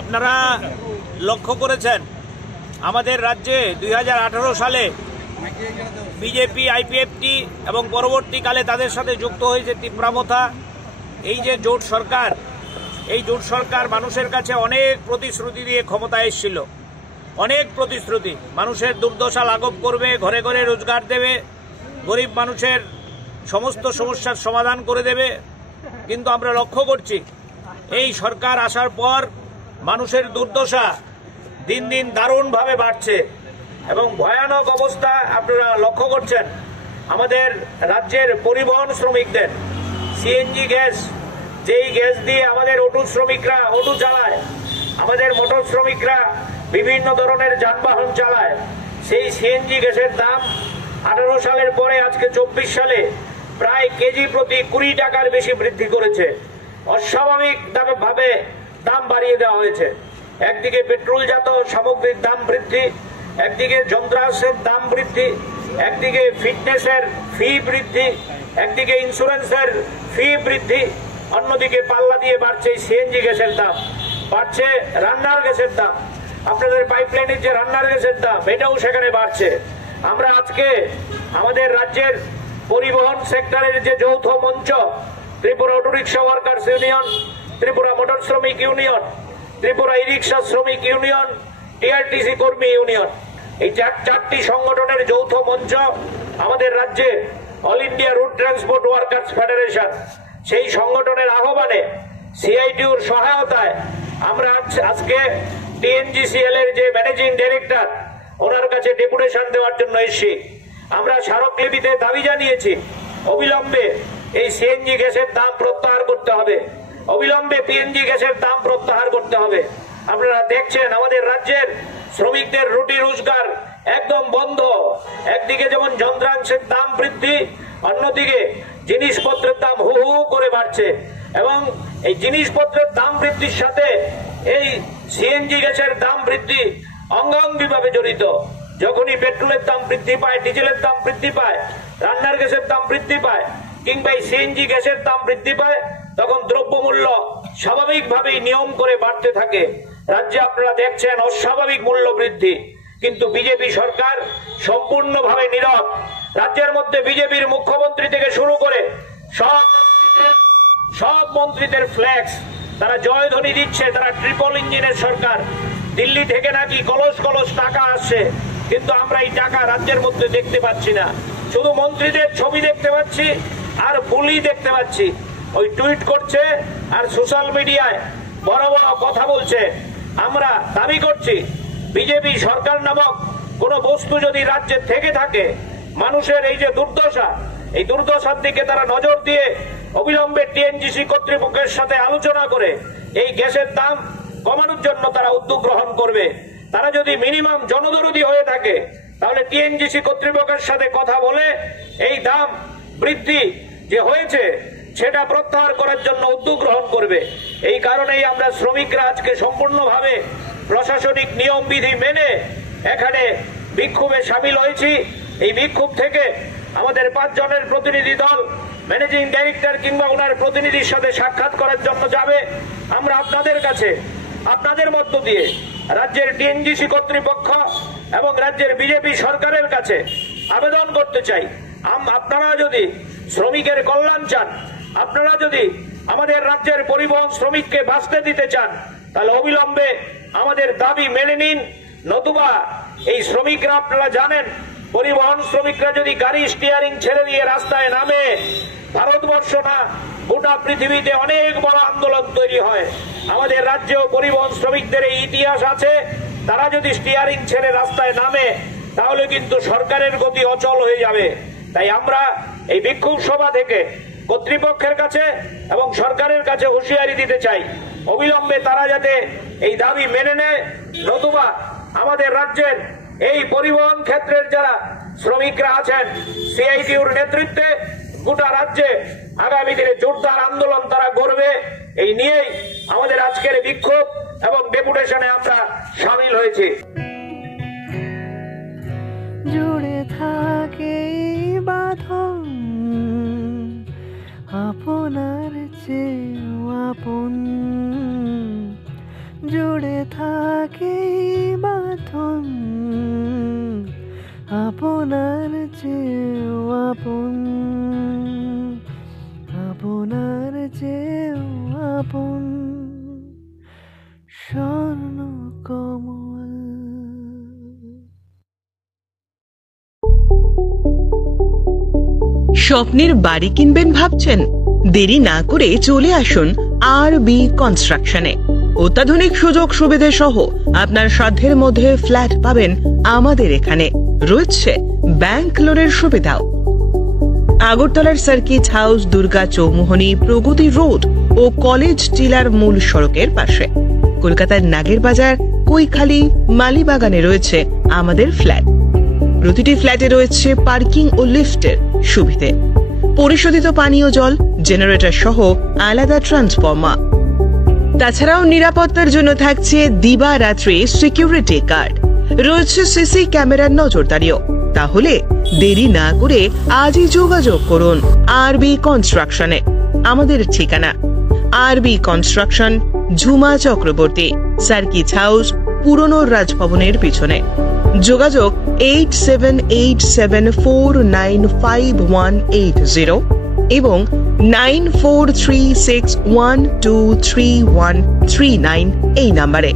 আপনারা লক্ষ্য করেছেন আমাদের রাজ্যে 2018 সালে বিজেপি, আইপিএফটি এবং পরবর্তীকালে তাদের সাথে যুক্ত হয়েছে তিপ্রামথা। এই যে জোট সরকার, এই জোট সরকার মানুষের কাছে অনেক প্রতিশ্রুতি দিয়ে ক্ষমতায় এসেছিল। অনেক প্রতিশ্রুতি, মানুষের দুর্দশা লাঘব করবে, ঘরে ঘরে রোজগার দেবে, গরিব মানুষের সমস্ত সমস্যার সমাধান করে দেবে। কিন্তু আমরা লক্ষ্য করছি এই সরকার আসার পর মানুষের দুর্দশা দিন দিন দারুণভাবে বাড়ছে এবং ভয়ানক অবস্থা আপনারা লক্ষ্য করছেন। আমাদের রাজ্যের পরিবহন শ্রমিকদের সিএনজি গ্যাস, যেই গ্যাস দিয়ে আমাদের অটো শ্রমিকরা অটো চালায়, আমাদের মোটর শ্রমিকরা বিভিন্ন ধরনের যানবাহন চালায়, সেই সিএনজি গ্যাসের দাম 18 সালের পরে আজকে 24 সালে প্রায় কেজি প্রতি 20 টাকার বেশি বৃদ্ধি করেছে। অস্বাভাবিক ভাবে দাম বাড়িয়ে দেওয়া হয়েছে। একদিকে পেট্রোলজাত সামগ্রীর দাম বৃদ্ধি, একদিকে যন্ত্রাংশের দাম বৃদ্ধি, একদিকে ফিটনেসের ফি বৃদ্ধি, একদিকে ইন্স্যুরেন্সের ফি বৃদ্ধি, অন্যদিকে পাল্লা দিয়ে বাড়ছে সিএনজি গ্যাসের দাম, বাড়ছে রান্নার গ্যাসের দাম। আপনাদের পাইপলাইনের যে রান্নার গ্যাসের দাম, এটাও সেখানে বাড়ছে। আমরা আজকে আমাদের রাজ্যের পরিবহন সেক্টরের যে যৌথ মঞ্চ, Tripura autorickshaw workers union, Tripura motor শ্রমিক ইউনিয়ন, ত্রিপুরা ই রিক্সা শ্রমিক ইউনিয়ন, টিআরটিসি কর্মী ইউনিয়ন, এই চারটি সংগঠনের যৌথ মঞ্চ আমাদের রাজ্যে all India route transport workers federation, সেই সংগঠনের আহ্বানে সিআইটিউর সহায়তায় আমরা আজকে টিএনজিসিএল এর যে ম্যানেজিং ডিরেক্টর, ওনার কাছে ডেপুটেশন দেওয়ার জন্য এসেছি। আমরা স্মারকলিপিতে দাবি জানিয়েছি অবিলম্বে এই সিএনজি গ্যাসের দাম প্রত্যাহার করতে হবে, অবিলম্বে পিএনজি গ্যাসের দাম প্রত্যাহার করতে হবে। আপনারা দেখছেন আমাদের রাজ্যের শ্রমিকদের রুটি রোজগার একদম বন্ধ। একদিকে যেমন যন্ত্রাংশের দাম বৃদ্ধি, অন্যদিকে জিনিসপত্রের দাম হু হু করে বাড়ছে এবং এই জিনিসপত্রের দাম বৃদ্ধির সাথে এই সিএনজি গ্যাসের দাম বৃদ্ধি অঙ্গাঙ্গিভাবে জড়িত। যখনই পেট্রোলের দাম বৃদ্ধি পায়, ডিজেলের দাম বৃদ্ধি পায়, রান্নার গ্যাসের দাম বৃদ্ধি পায় কিংবা সিএনজি গ্যাসের দাম বৃদ্ধি পায়, তখন দ্রব্যমূল্য স্বাভাবিকভাবেই নিয়ম করে বাড়তে থাকে। রাজ্যে আপনারা দেখছেন অস্বাভাবিক মূল্য বৃদ্ধি, কিন্তু বিজেপি সরকার সম্পূর্ণভাবে নীরব। রাজ্যের মধ্যে বিজেপির মুখ্যমন্ত্রী থেকে শুরু করে সব মন্ত্রীদের ফ্ল্যাক্স, তারা জয়ধ্বনি দিচ্ছে, তারা ট্রিপল ইঞ্জিনের সরকার। দিল্লি থেকে নাকি কলস কলস টাকা আসছে, কিন্তু আমরা এই টাকা রাজ্যের মধ্যে দেখতে পাচ্ছি না। শুধু মন্ত্রীদের ছবি দেখতে পাচ্ছি আর বুলি দেখতে পাচ্ছি, ওই টুইট করছে আর সোশ্যাল মিডিয়ায় বড় বড় কথা বলছে। আমরা দাবি করছি বিজেপি সরকার নামক কোন বস্তু যদি রাজ্যে থেকে থাকে, মানুষের এই যে দুর্দশা, এই দুর্দশার দিকে তারা নজর দিয়ে অবিলম্বে টিএনজিসি কর্তৃপক্ষের সাথে আলোচনা করে এই গ্যাসের দাম কমানোর জন্য তারা উদ্যোগ গ্রহণ করবে। তারা যদি মিনিমাম জনদরদী হয়ে থাকে, তাহলে টিএনজিসি কর্তৃপক্ষের সাথে কথা বলে এই দাম বৃদ্ধি যে হয়েছে সেটা প্রত্যাহার করার জন্য উদ্যোগ গ্রহণ করবে। এই কারণেই আমরা শ্রমিকরা আজকে সম্পূর্ণভাবে প্রশাসনিক নিয়ম বিধি মেনে এখানে বিক্ষোভে সামিল হয়েছি। এই বিক্ষোভ থেকে আমাদের 5 জনের প্রতিনিধি দল ম্যানেজিং ডাইরেক্টর কিংবা ওনার প্রতিনিধির সাথে সাক্ষাৎ করার জন্য যাবে। আমরা আপনাদের কাছে, আপনাদের মধ্য দিয়ে রাজ্যের টিএনজিসি কর্তৃপক্ষ এবং রাজ্যের বিজেপি সরকারের কাছে আবেদন করতে চাই, আপনারা যদি শ্রমিকের কল্যাণ চান, আপনারা যদি আমাদের রাজ্যের পরিবহন শ্রমিককে বাঁচতে দিতে চান, তাহলে অবিলম্বে আমাদের দাবি মেনে নিন। নতুবা এই শ্রমিকরা, আপনারা জানেন, পরিবহন শ্রমিকরা যদি গাড়ি স্টিয়ারিং ছেড়ে দিয়ে রাস্তায় নামে, ভারতবর্ষ না গোটা পৃথিবীতে অনেক বড় আন্দোলন তৈরি হয়। আমাদের রাজ্যেও পরিবহন শ্রমিকদের এই ইতিহাস আছে। তারা যদি স্টিয়ারিং ছেড়ে রাস্তায় নামে, তাহলে কিন্তু সরকারের গতি অচল হয়ে যাবে। তাই আমরা এই বিক্ষোভ সভা থেকে কর্তৃপক্ষের কাছে এবং সরকারের কাছে হুঁশিয়ারি দিতে চাই, অবিলম্বে তারা যাতে এই দাবি মেনে নেয়। নতুবা আমাদের রাজ্যের এই পরিবহন ক্ষেত্রের যারা শ্রমিকরা আছেন, সিআইটিউর নেতৃত্বে গোটা রাজ্যে আগামী দিনে জোরদার আন্দোলন তারা করবে। এই নিয়েই আমাদের আজকের বিক্ষোভ এবং ডেপুটেশনে আমরা সামিল হয়েছি। জুড়ে থাকে বাঁধন আপনার চেয়ে আপন, জুড়ে থাকে বাঁধন আপনার চেয়েও আপন, আপনার চেয়েও আপন স্বর্ণ কমল। স্বপ্নের বাড়ি কিনবেন ভাবছেন? দেরি না করে চলে আসুন আরবি কনস্ট্রাকশনে। অত্যাধুনিক সুযোগ সুবিধা সহ আপনার সাধ্যের মধ্যে ফ্ল্যাট পাবেন আমাদের এখানে। রয়েছে ব্যাংক লোনের সুবিধাও। আগরতলার সার্কিট হাউস, দুর্গা চৌমুহনী, প্রগতি রোড ও কলেজ টিলার মূল সড়কের পাশে। কলকাতার নাগের বাজার, কৈখালি, মালিবাগানে রয়েছে আমাদের ফ্ল্যাট। প্রতিটি ফ্ল্যাটে রয়েছে পার্কিং ও লিফটের সুবিধে, পরিশোধিত পানীয় জল, জেনারেটর সহ আলাদা ট্রান্সফরমার। তাছাড়াও নিরাপত্তার জন্য থাকছে দিবারাত্রি সিকিউরিটি গার্ড, রয়েছে সিসি ক্যামেরার নজরদারিও। তাহলে দেরি না করে আজই যোগাযোগ করুন আরবি কনস্ট্রাকশনে। আমাদের ঠিকানা আরবি construction, Jhuma Chakraborty, circuit house, পুরনো রাজভবনের পিছনে। যোগাযোগ 8787495180 এবং 9436123139 এই নাম্বারে।